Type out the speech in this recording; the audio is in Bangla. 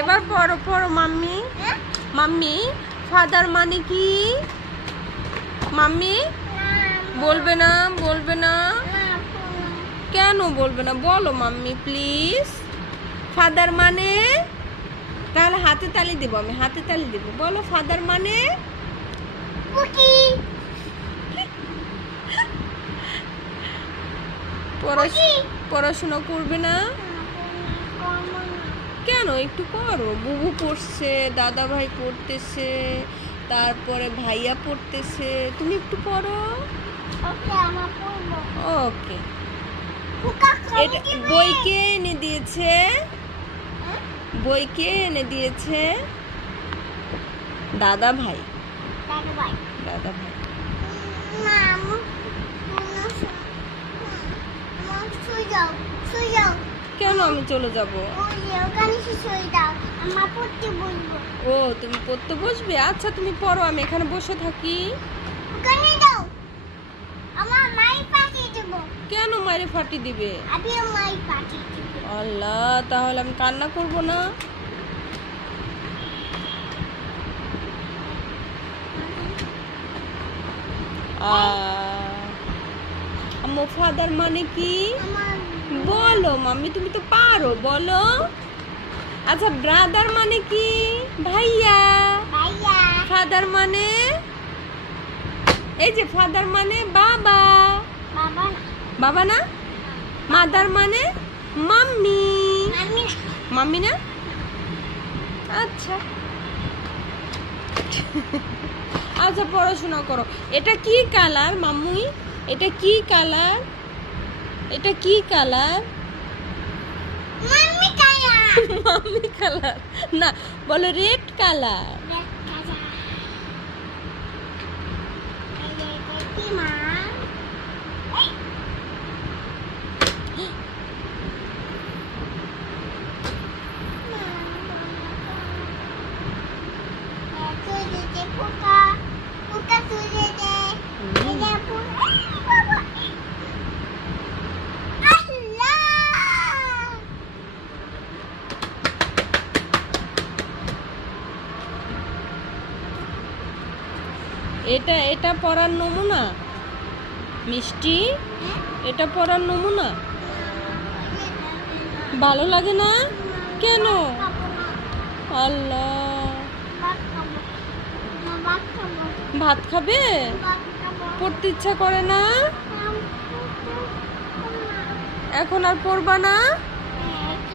এবার পড়ো পড়ো মাম্মি। মাম্মি ফাদার মানে কি? মাম্মি বলবে না, বলবে না? কেন বলবে না? বলো মাম্মি প্লিজ। ফাদার মানে? তাহলে হাতে তালি দেবো, আমি হাতে তালি দেবো। বলো ফাদার মানে? পড়াশোনা করবে না? কেন? একটু করো। বুবু পড়ছে, দাদা ভাই পড়তেছে, তারপরে ভাইয়া পড়তেছে, তুমি একটু পড়ো। ওকে। বই কে এনে দিয়েছে? বই কে এনে দিয়েছে? দাদা ভাই। দাদা ভাই। কেন আমি চলে যাব? ও তুমি পড়তে বসবে? আচ্ছা তুমি পড়ো, আমি এখানে বসে থাকি। কেন মাইরে ফাটি দিবে? আল্লাহ, তাহলে আমি কান্না করব না? আম্মু ফাদার মানে কি? বলো মাম্মি, তুমি তো পারো, বলো। আচ্ছা ব্রাদার মানে কি? ভাইয়া। ফাদার মানে? এই যে ফাদার মানে বাবা। বাবা না? মাদার মানে? মাম্মি। মাম্মি না? আচ্ছা আচ্ছা পড়াশোনা করো। এটা কি কালার মাম্মুই? এটা কি কালার? এটা কি কালার? মাম্মি কালার না, বলো রেড কালার। এটা এটা পড়ার নমুনা মিষ্টি? এটা পড়ার নমুনা? ভালো লাগে না? কেন? আল্লাহ, ভাত খাবে? পড়তে ইচ্ছা করে না? এখন আর পড়বা না?